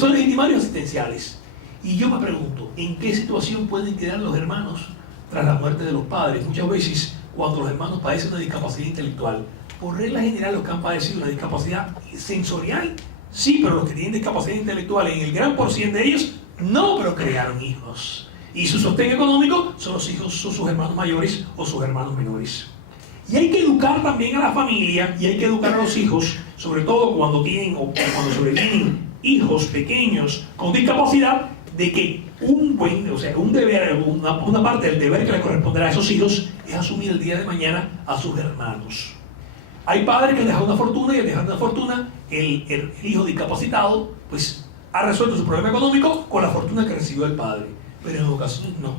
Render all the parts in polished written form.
son legitimarios asistenciales. Y yo me pregunto, ¿en qué situación pueden quedar los hermanos tras la muerte de los padres? Muchas veces, cuando los hermanos padecen una discapacidad intelectual, por regla general los que han padecido una discapacidad sensorial, sí, pero los que tienen discapacidad intelectual, en el gran porcentaje de ellos, no procrearon hijos. Y su sostén económico son los hijos, son sus hermanos mayores o sus hermanos menores. Y hay que educar también a la familia y hay que educar a los hijos, sobre todo cuando tienen o cuando sobrevienen hijos pequeños con discapacidad, de que un deber, una parte del deber que le corresponderá a esos hijos es asumir el día de mañana a sus hermanos. Hay padres que dejan una fortuna y al dejar una fortuna, el hijo discapacitado pues ha resuelto su problema económico con la fortuna que recibió el padre, pero en ocasiones no.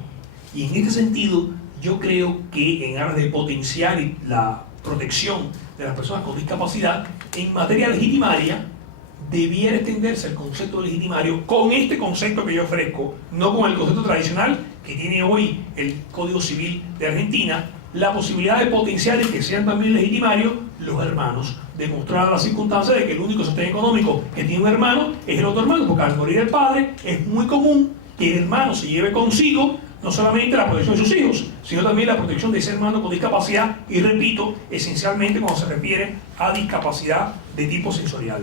Y en este sentido, yo creo que en aras de potenciar la protección de las personas con discapacidad, en materia legitimaria, debiera extenderse el concepto de legitimario con este concepto que yo ofrezco, no con el concepto tradicional que tiene hoy el Código Civil de Argentina, la posibilidad de potenciar y que sean también legitimarios los hermanos, demostrar la circunstancia de que el único sostén económico que tiene un hermano es el otro hermano, porque al morir el padre es muy común que el hermano se lleve consigo no solamente la protección de sus hijos, sino también la protección de ese hermano con discapacidad, y repito, esencialmente cuando se refiere a discapacidad de tipo sensorial,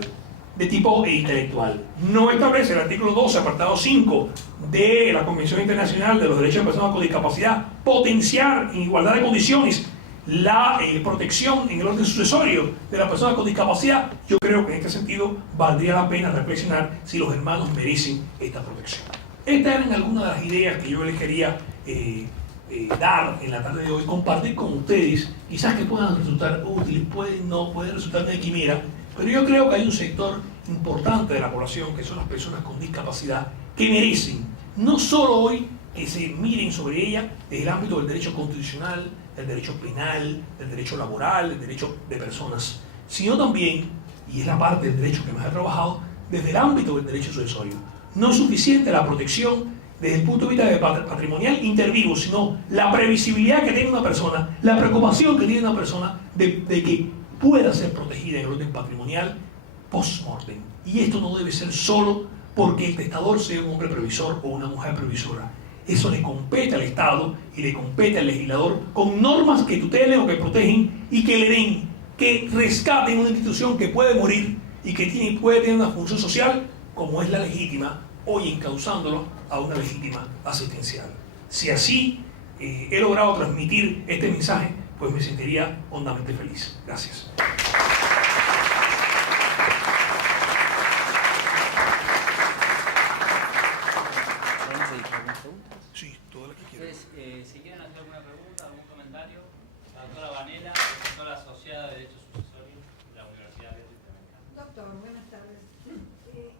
de tipo intelectual. No establece el artículo 12, apartado 5 de la Convención Internacional de los Derechos de Personas con Discapacidad, potenciar en igualdad de condiciones la protección en el orden sucesorio de las personas con discapacidad. Yo creo que en este sentido valdría la pena reflexionar si los hermanos merecen esta protección. Estas eran algunas de las ideas que yo les quería dar en la tarde de hoy, compartir con ustedes, quizás que puedan resultar útiles, pueden resultar de quimera, pero yo creo que hay un sector importante de la población, que son las personas con discapacidad, que merecen, no solo hoy que se miren sobre ella desde el ámbito del derecho constitucional, del derecho penal, del derecho laboral, del derecho de personas, sino también, y es la parte del derecho que más he trabajado, desde el ámbito del derecho sucesorio. No es suficiente la protección desde el punto de vista patrimonial inter vivos, sino la previsibilidad que tiene una persona, la preocupación que tiene una persona de que pueda ser protegida en el orden patrimonial post-mortem. Y esto no debe ser solo porque el testador sea un hombre previsor o una mujer previsora. Eso le compete al Estado y le compete al legislador con normas que tutelen o que protegen y que le den, que rescaten una institución que puede morir y que puede tener una función social como es la legítima, hoy encauzándolo a una legítima asistencial. Si así he logrado transmitir este mensaje, pues me sentiría hondamente feliz. Gracias. Sí, toda la que quieran. Si quieren hacer alguna pregunta, algún comentario, la doctora Vanela, profesora asociada de Derecho Sucesorio de la Universidad de Interamericana. Doctor, buenas tardes.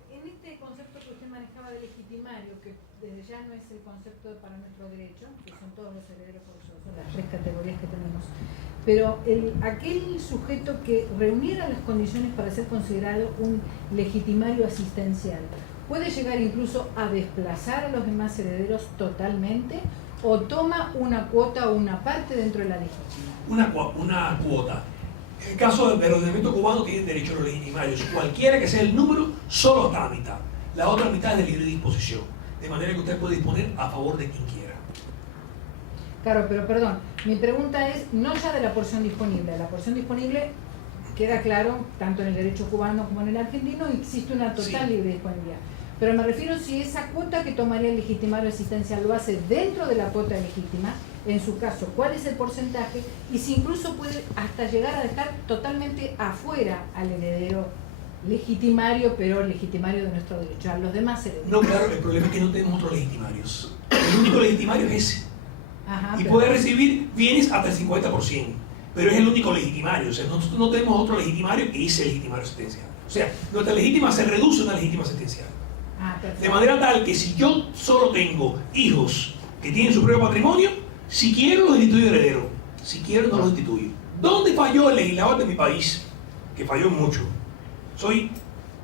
En este concepto que usted manejaba de legitimario, que desde ya no es el concepto para nuestro derecho, que son todos los herederos forzosos, son las 3 categorías que tenemos, pero aquel sujeto que reuniera las condiciones para ser considerado un legitimario asistencial, ¿puede llegar incluso a desplazar a los demás herederos totalmente o toma una cuota o una parte dentro de la legítima? Una cuota. En el caso del ordenamiento cubano tienen derecho a los legitimarios. Cualquiera que sea el número, solo hasta la mitad. La otra mitad es de libre disposición. De manera que usted puede disponer a favor de quien quiera. Claro, pero perdón, mi pregunta es no ya de la porción disponible. La porción disponible queda claro, tanto en el derecho cubano como en el argentino, existe una total libre disponibilidad. Pero me refiero si esa cuota que tomaría el legitimario asistencial lo hace dentro de la cuota legítima, en su caso, ¿cuál es el porcentaje? Y si incluso puede hasta llegar a dejar totalmente afuera al heredero legitimario, pero legitimario de nuestro derecho, a los demás herederos. No, claro, el problema es que no tenemos otros legitimarios. El único legitimario es ese. Ajá, y puede recibir bienes hasta el 50%, pero es el único legitimario. O sea, nosotros no tenemos otro legitimario que ese legitimario asistencial. O sea, nuestra legítima se reduce a una legítima asistencial. De manera tal que si yo solo tengo hijos que tienen su propio patrimonio, si quiero los instituyo heredero, si quiero no los instituyo. ¿Dónde falló el legislador de mi país? Que falló mucho. Soy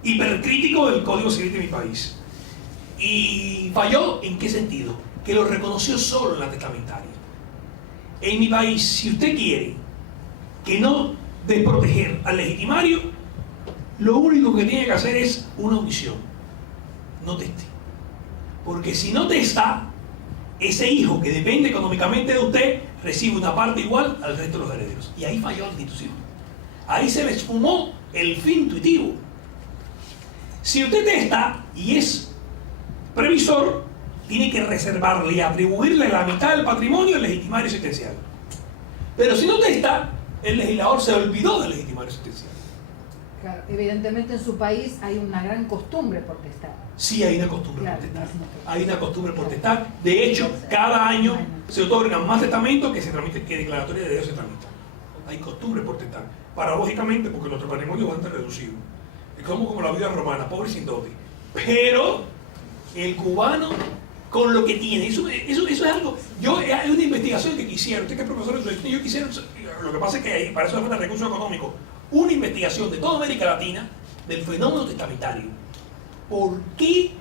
hipercrítico del Código Civil de mi país. ¿Y falló en qué sentido? Que lo reconoció solo en la testamentaria. En mi país, si usted quiere que no desproteger al legitimario, lo único que tiene que hacer es una omisión. no teste. Porque si no testa, ese hijo que depende económicamente de usted recibe una parte igual al resto de los herederos. Y ahí falló la institución. Ahí se le esfumó el fin intuitivo. Si usted testa y es previsor, tiene que reservarle y atribuirle la mitad del patrimonio al legitimario existencial. Pero si no testa, el legislador se olvidó del legitimario existencial. Claro, evidentemente en su país hay una gran costumbre por testar. Sí, hay una costumbre Claro, por testar. sí, sí. Hay una costumbre por testar. De hecho, cada año se otorgan más testamentos que declaratorias de derechos se tramitan. Hay costumbre por testar. Paradójicamente, porque nuestro patrimonio es bastante reducido. Es como la vida romana, pobre y sin dote. Pero el cubano, con lo que tiene, eso es algo. Hay una investigación que quisiera, usted que es profesor de sociología, yo quisiera, lo que pasa es que para eso hace falta recursos económicos, una investigación de toda América Latina del fenómeno testamentario. ¿Por qué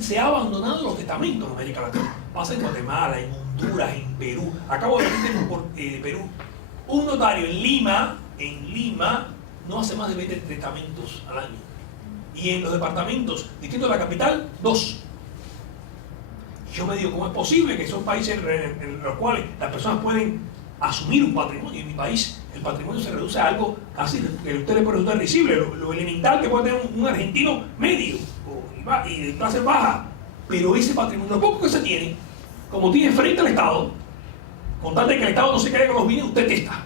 se ha abandonado los testamentos en América Latina? Pasa en Guatemala, en Honduras, en Perú. Acabo de ver Perú. Un notario en Lima, no hace más de 20 testamentos al año. Y en los departamentos distintos de la capital, 2. Yo me digo, ¿cómo es posible que son países en los cuales las personas pueden asumir un patrimonio? En mi país el patrimonio se reduce a algo casi que a usted le puede resultar risible, lo elemental que puede tener un argentino medio y de clase baja. Pero ese patrimonio, lo poco que se tiene, como tiene frente al Estado, con tal de que el Estado no se quede con los bienes, usted testa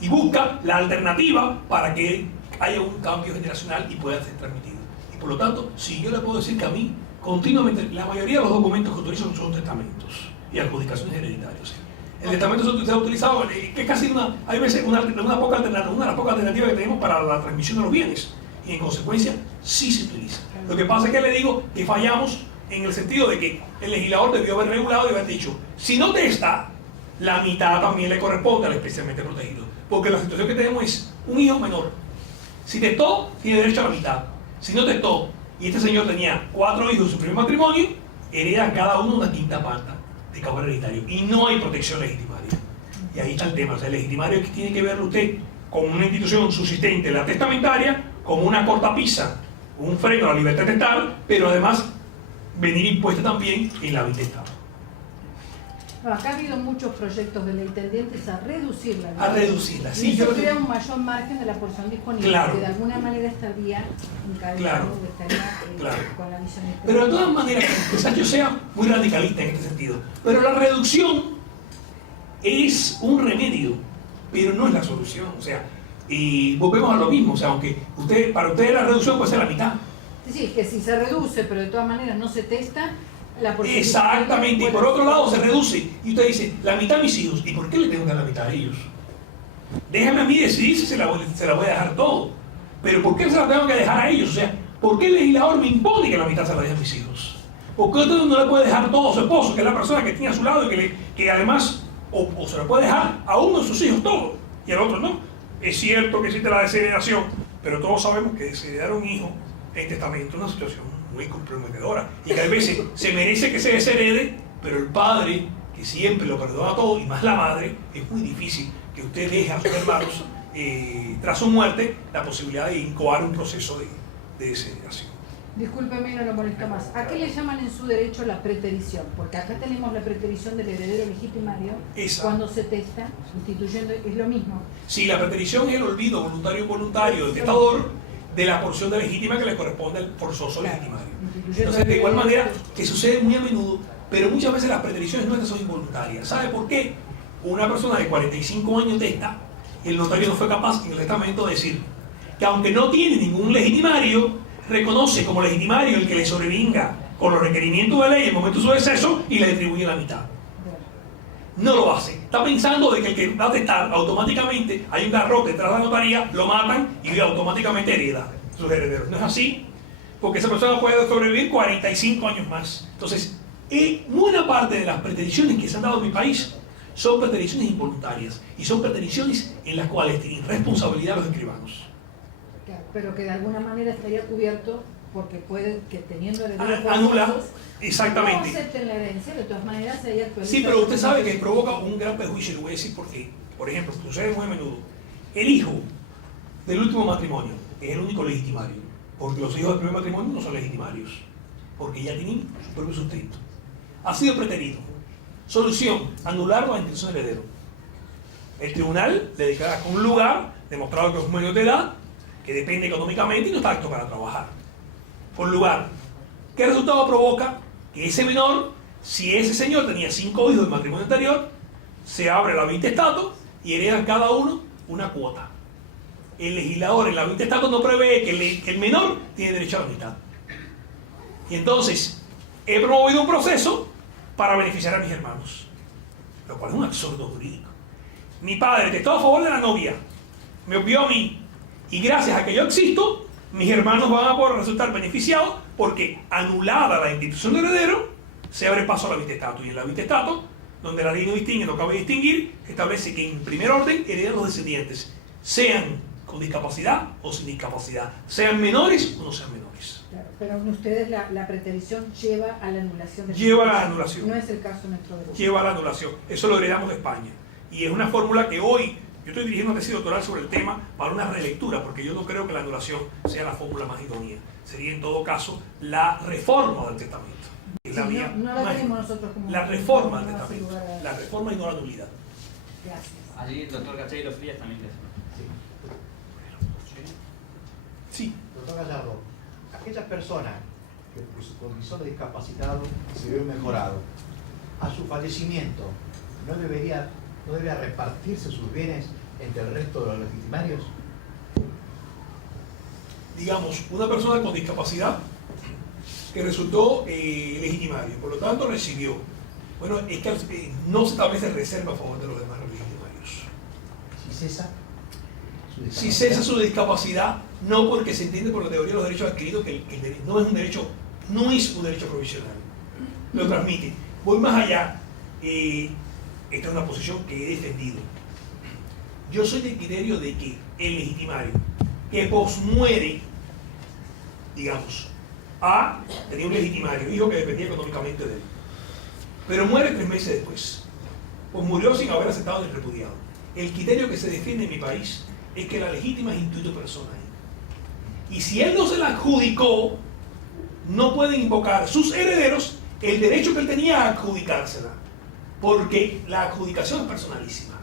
y busca la alternativa para que haya un cambio generacional y pueda ser transmitido. Y por lo tanto, si yo le puedo decir que a mí, continuamente, la mayoría de los documentos que utilizo son testamentos y adjudicaciones hereditarias. El testamento se ha utilizado, que es casi hay veces una de las pocas alternativas que tenemos para la transmisión de los bienes. Y en consecuencia, sí se utiliza. Lo que pasa es que le digo que fallamos en el sentido de que el legislador debió haber regulado y haber dicho, si no testa, la mitad también le corresponde al especialmente protegido. Porque la situación que tenemos es un hijo menor. Si testó, tiene derecho a la mitad. Si no testó, y este señor tenía 4 hijos de su primer matrimonio, heredan cada uno una quinta parte de cabo hereditario. Y no hay protección legitimaria. Y ahí está el tema. O sea, el legitimario es que tiene que verlo usted como una institución subsistente, la testamentaria, como una cortapisa, un freno a la libertad de testar, pero además venir impuesta también en la vida de Estado. No, acá ha habido muchos proyectos de ley tendientes a reducirla. A reducirla, sí. Y eso crea un mayor margen de la porción disponible, Claro. que de alguna manera estaría Claro. estaría con la visión externa. Pero de todas maneras, quizás yo sea muy radicalista en este sentido, pero la reducción es un remedio, pero no es la solución. O sea, y volvemos a lo mismo. O sea, aunque para usted la reducción puede ser la mitad. Sí, que si se reduce, pero de todas maneras no se testa, la porción Exactamente, y disponible por otro lado se reduce. Y usted dice, la mitad a mis hijos. ¿Y por qué le tengo que dar la mitad a ellos? Déjame a mí decidir si se la voy a dejar todo. Pero ¿por qué se la tengo que dejar a ellos? O sea, ¿por qué el legislador me impone que la mitad se la deje a mis hijos? ¿Por qué usted no le puede dejar todo a su esposo, que es la persona que tiene a su lado y que además, o se lo puede dejar a uno de sus hijos todo, y al otro no? Es cierto que existe la desheredación, pero todos sabemos que desheredar a un hijo en testamento es una situación muy comprometedora y que a veces se merece que se desherede, pero el padre, que siempre lo perdona todo, y más la madre, es muy difícil que usted deje a sus hermanos, tras su muerte, la posibilidad de incoar un proceso de desheredación. Discúlpeme, no lo molesto más. ¿A qué le llaman en su derecho la preterición? Porque acá tenemos la preterición del heredero legitimario. Esa. Cuando se testa, instituyendo, es lo mismo. Sí, la preterición es el olvido voluntario del testador de la porción de legítima que le corresponde al forzoso legitimario. Entonces, de igual manera, que sucede muy a menudo, pero muchas veces las pretericiones nuestras son involuntarias. ¿Sabe por qué? Una persona de 45 años testa, el notario no fue capaz en el testamento de decir que aunque no tiene ningún legitimario, reconoce como legitimario el que le sobrevenga con los requerimientos de ley en el momento de su deceso y le distribuye la mitad. No lo hace. Está pensando de que el que va a testar automáticamente hay un garrote detrás de la notaría, lo matan y automáticamente hereda sus herederos. No es así, porque esa persona puede sobrevivir 45 años más. Entonces, buena parte de las pretericiones que se han dado en mi país son pretericiones involuntarias y son pretericiones en las cuales tienen responsabilidad los escribanos. Claro, pero que de alguna manera estaría cubierto porque puede que teniendo herederos Anula, exactamente. No acepten la herencia, de todas maneras se haya actualizado. Sí, pero usted sabe que provoca un gran perjuicio, le voy a decir por qué. Por ejemplo, sucede muy a menudo. El hijo del último matrimonio es el único legitimario, porque los hijos del primer matrimonio no son legitimarios. porque ya tienen su propio sustento. Ha sido preterido. Solución: anular la institución del heredero. El tribunal le declara con un lugar, demostrado que es un menor de edad, que depende económicamente y no está apto para trabajar. Con lugar. ¿Qué resultado provoca? Que ese menor, si ese señor tenía 5 hijos de matrimonio anterior, se abre la intestato y heredan cada uno una cuota. El legislador en la intestato no prevé que el menor tiene derecho a la mitad. Y entonces, he promovido un proceso para beneficiar a mis hermanos, lo cual es un absurdo jurídico. Mi padre estaba a favor de la novia, me obvió a mí, y gracias a que yo existo, mis hermanos van a poder resultar beneficiados porque, anulada la institución de heredero, se abre paso a la intestato. Y en la intestato, donde la ley no distingue, no cabe distinguir, establece que en primer orden heredan los descendientes, sean con discapacidad o sin discapacidad, sean menores o no sean menores. Claro, pero en ustedes la preterición lleva a la anulación de Lleva a la anulación. No es el caso nuestro derecho. Lleva a la anulación. Eso lo heredamos de España. Y es una fórmula que hoy, yo estoy dirigiendo una tesis doctoral sobre el tema para una relectura, porque yo no creo que la anulación sea la fórmula más idónea. Sería en todo caso la reforma del testamento. Es la vía no la tenemos nosotros como... la reforma del testamento. La reforma y no la nulidad. Gracias. Allí el doctor Gacheiro Frías también le hace. Sí. Doctor Gallardo, aquella persona que por su condición de discapacitado se ve mejorado, a su fallecimiento, ¿no debería repartirse sus bienes entre el resto de los legitimarios? Digamos, una persona con discapacidad que resultó legitimario, por lo tanto recibió. Bueno, es que no se establece reserva a favor de los demás legitimarios. Si cesa su discapacidad, no, porque se entiende por la teoría de los derechos adquiridos que no es un derecho provisional. Lo transmite. Voy más allá. Esta es una posición que he defendido. Yo soy del criterio de que el legitimario que posmuere, digamos, tenía un legitimario, hijo que dependía económicamente de él, pero muere 3 meses después, pues murió sin haber aceptado el repudiado. El criterio que se defiende en mi país es que la legítima es intuito personal. Y si él no se la adjudicó, no pueden invocar sus herederos el derecho que él tenía a adjudicársela, porque la adjudicación es personalísima,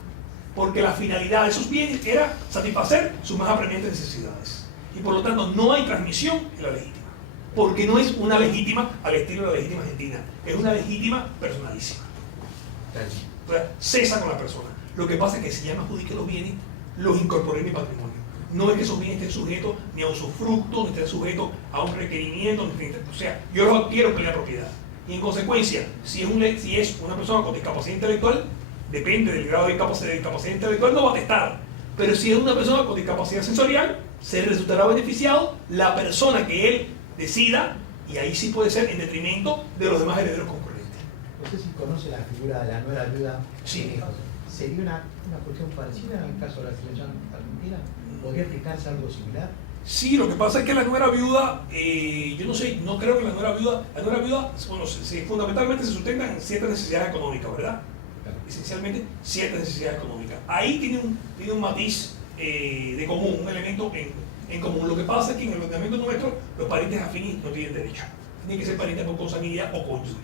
porque la finalidad de sus bienes era satisfacer sus más apremiantes necesidades. Y por lo tanto no hay transmisión en la legítima, porque no es una legítima al estilo de la legítima argentina, es una legítima personalísima. O sea, cesa con la persona. Lo que pasa es que si ya me adjudiqué los bienes, los incorporé en mi patrimonio. No es que esos bienes estén sujetos ni a usufructo, ni estén sujetos a un requerimiento, o sea, yo los adquiero en plena propiedad. Y en consecuencia, si es una persona con discapacidad intelectual, depende del grado de discapacidad intelectual, no va a atestar. Pero si es una persona con discapacidad sensorial, se resultará beneficiado la persona que él decida, y ahí sí puede ser en detrimento de los demás herederos concurrentes. No sé si conoce la figura de la nuera viuda. Sí. ¿Sería una cuestión parecida en el caso de la situación argentina? ¿Podría aplicarse algo similar? Sí, lo que pasa es que la nuera viuda, yo no sé, no creo que la nuera viuda, bueno, fundamentalmente se sustenta en ciertas necesidades económicas, ¿verdad? Claro. Esencialmente ciertas necesidades económicas. Ahí tiene un matiz de común, un elemento en común. Lo que pasa es que en el ordenamiento nuestro los parientes afines no tienen derecho. Tienen que ser parientes por consanguinidad o cónyuge.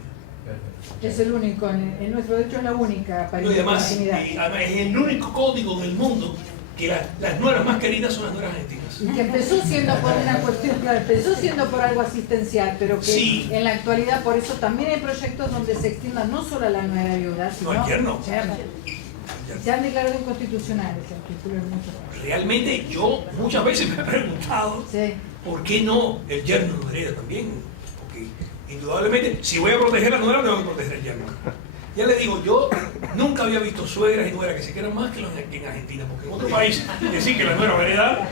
Es el único, en nuestro derecho es la única No, paridad y además, de afinidad. además es el único código del mundo que las nueras más queridas son las nueras argentinas. Y que empezó siendo por una cuestión, claro, empezó siendo por algo asistencial, pero que Sí. en la actualidad por eso también hay proyectos donde se extienda no solo a la nuera viuda, sino No, ayer no. se han declarado inconstitucionales artículos en muchos casos. Realmente yo muchas veces me he preguntado Sí. ¿por qué no el yerno no hereda también? Porque indudablemente, si voy a proteger a la nuera, tengo que proteger al yerno. Ya le digo, yo nunca había visto suegras y nueras que se quieran más que en Argentina, porque en otro país decir que la nuera va a heredar.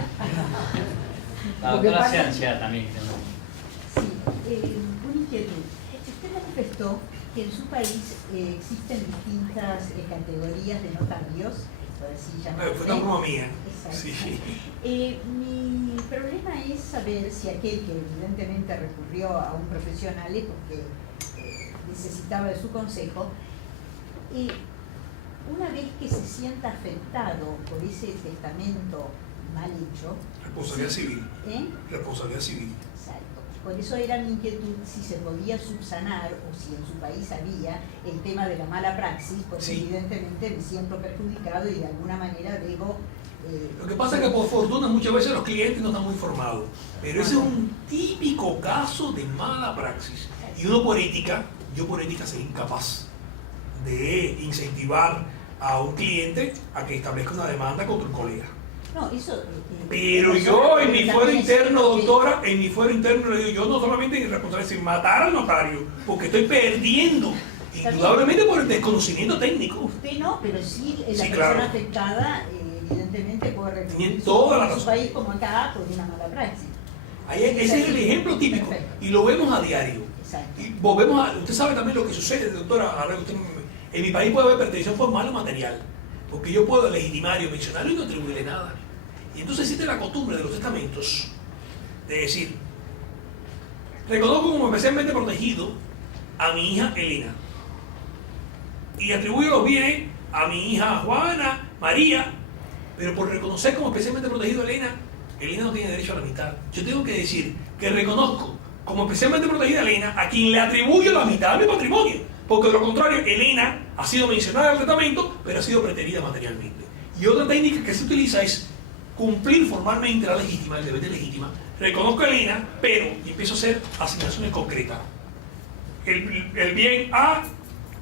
La Lo que doctora pasa- Ciancia también. Sí, una inquietud. Usted manifestó que en su país existen distintas categorías de notorios, por así llamarse. Fue una broma mía. Exacto. Sí. Mi problema es saber si aquel que evidentemente recurrió a un profesional es porque necesitaba de su consejo, una vez que se sienta afectado por ese testamento mal hecho, Responsabilidad civil. ¿eh? Responsabilidad civil. Exacto. Por eso era mi inquietud si se podía subsanar o si en su país había el tema de la mala praxis, porque Sí. evidentemente me siento perjudicado y de alguna manera debo... Lo que pasa es que por fortuna muchas veces los clientes no están muy informados, pero ese es un típico caso de mala praxis. Y uno por ética, yo por ética soy incapaz de incentivar a un cliente a que establezca una demanda contra un colega. No, eso... Pero yo en mi fuero interno, doctora, en mi fuero interno le digo, yo no solamente mi responsabilidad es matar al notario, porque estoy perdiendo, indudablemente por el desconocimiento técnico. Usted no, pero sí la Sí, persona claro. afectada evidentemente puede Tiene recibir toda la en su razón. país como acá por una mala praxis. Ese es el ejemplo típico Perfecto. y lo vemos a diario. Exacto. Y volvemos a, usted sabe también lo que sucede, doctora, ahora usted, en mi país puede haber pertención formal o material, porque yo puedo legitimar y mencionarlo y no atribuirle nada. Y entonces existe la costumbre de los testamentos de decir, reconozco como especialmente protegido a mi hija Elena y atribuyo los bienes a mi hija Juana, María, pero por reconocer como especialmente protegido a Elena, Elena no tiene derecho a la mitad. Yo tengo que decir que reconozco como especialmente protegida a Elena a quien le atribuyo la mitad de mi patrimonio, porque de lo contrario Elena ha sido mencionada en el testamento, pero ha sido preterida materialmente. Y otra técnica que se utiliza es cumplir formalmente la legítima, el deber de legítima. Reconozco a Elena, pero y empiezo a hacer asignaciones concretas. El bien A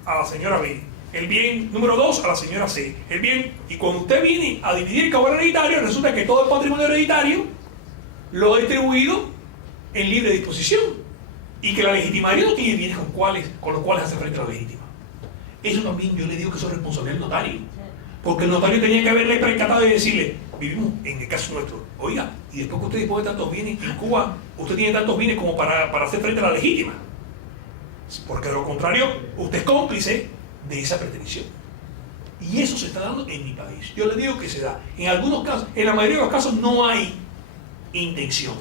a la señora B, el bien número 2 a la señora C, el bien, y cuando usted viene a dividir el cabal hereditario, resulta que todo el patrimonio hereditario lo ha distribuido en libre disposición y que la legitimaria no tiene bienes con los cuales hace frente a la legítima. Eso también yo le digo que eso es responsabilidad del notario, porque el notario tenía que haberle percatado y decirle, vivimos en el caso nuestro, oiga, y después que usted dispone de tantos bienes en Cuba, usted tiene tantos bienes como para hacer frente a la legítima, porque de lo contrario usted es cómplice de esa pretensión. Y eso se está dando en mi país. Yo le digo que se da. En algunos casos, en la mayoría de los casos no hay intención.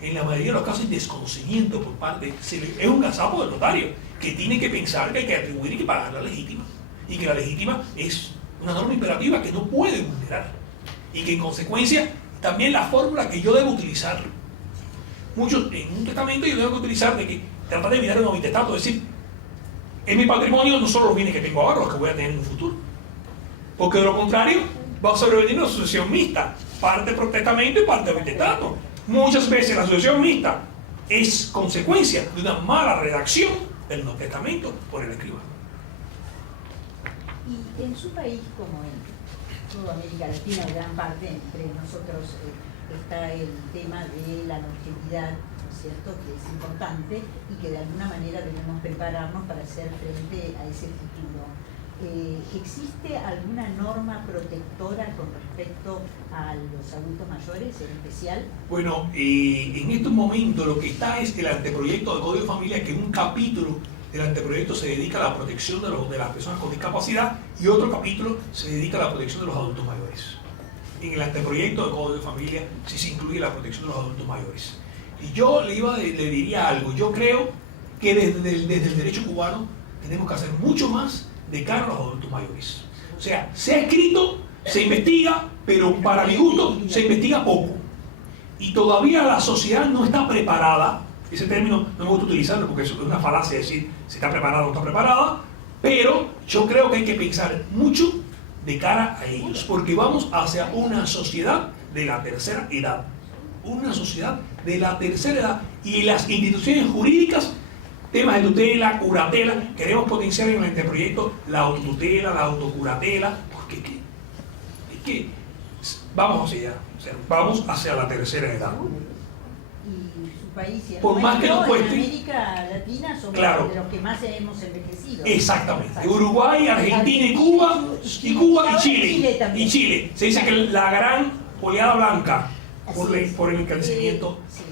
En la mayoría de los casos hay desconocimiento por parte, es un gazapo del notario, que tiene que pensar que hay que atribuir y que pagar la legítima. Y que la legítima es una norma imperativa que no puede vulnerar. Y que en consecuencia, también la fórmula que yo debo utilizar, muchos en un testamento yo debo utilizar de que tratar de evitar un obitestato, es decir, en mi patrimonio no solo los bienes que tengo ahora, los que voy a tener en un futuro. Porque de lo contrario, va a sobrevenir una sucesión mixta, parte por testamento y parte por testato. Muchas veces la sucesión mixta es consecuencia de una mala redacción del testamento por el escribano. Y en su país, como en toda América Latina, gran parte entre nosotros está el tema de la longevidad, ¿no es cierto?, que es importante y que de alguna manera debemos prepararnos para hacer frente a ese futuro. ¿Existe alguna norma protectora con respecto a los adultos mayores en especial? Bueno, en estos momentos lo que está es el anteproyecto de Código de Familia, que un capítulo del anteproyecto se dedica a la protección de las personas con discapacidad y otro capítulo se dedica a la protección de los adultos mayores. En el anteproyecto de Código de Familia sí se incluye la protección de los adultos mayores. Y yo le diría algo, yo creo que desde el derecho cubano tenemos que hacer mucho más de cara a los adultos mayores. O sea, se ha escrito, se investiga, pero para mi gusto se investiga poco. Y todavía la sociedad no está preparada, ese término no me gusta utilizarlo porque es una falacia decir si está preparada o no está preparada, pero yo creo que hay que pensar mucho de cara a ellos, porque vamos hacia una sociedad de la tercera edad. Una sociedad de la tercera edad y las instituciones jurídicas, temas de tutela, curatela, queremos potenciar en el anteproyecto la autotutela, la autocuratela, porque es que vamos hacia allá, o sea, vamos hacia la tercera edad. Y su país y el Por más que nos nuestro, en cueste. América Latina somos Claro. de los que más hemos envejecido. Exactamente. Uruguay, Argentina y Cuba y Chile. también. Y Chile. Se dice que la gran oleada blanca por Así es. el encarecimiento. Sí.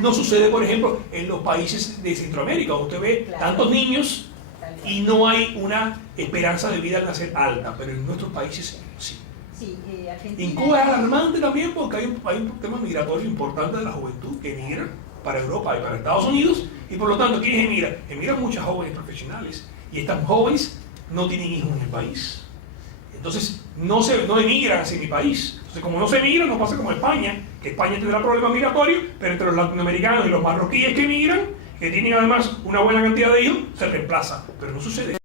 No sucede, por ejemplo, en los países de Centroamérica, donde usted ve Claro. tantos niños Tal cual. y no hay una esperanza de vida al nacer alta, pero en nuestros países sí. Sí, Argentina. En Cuba es alarmante también porque hay un tema migratorio importante de la juventud que emigra para Europa y para Estados Unidos, y por lo tanto, ¿quiénes emigran? Emigran muchas jóvenes profesionales, y estas jóvenes no tienen hijos en el país. Entonces, no emigran hacia mi país. Entonces, como no se emigra, nos pasa como España, que España tendrá problemas migratorios, pero entre los latinoamericanos y los marroquíes que emigran, que tienen además una buena cantidad de hijos, se reemplaza. Pero no sucede.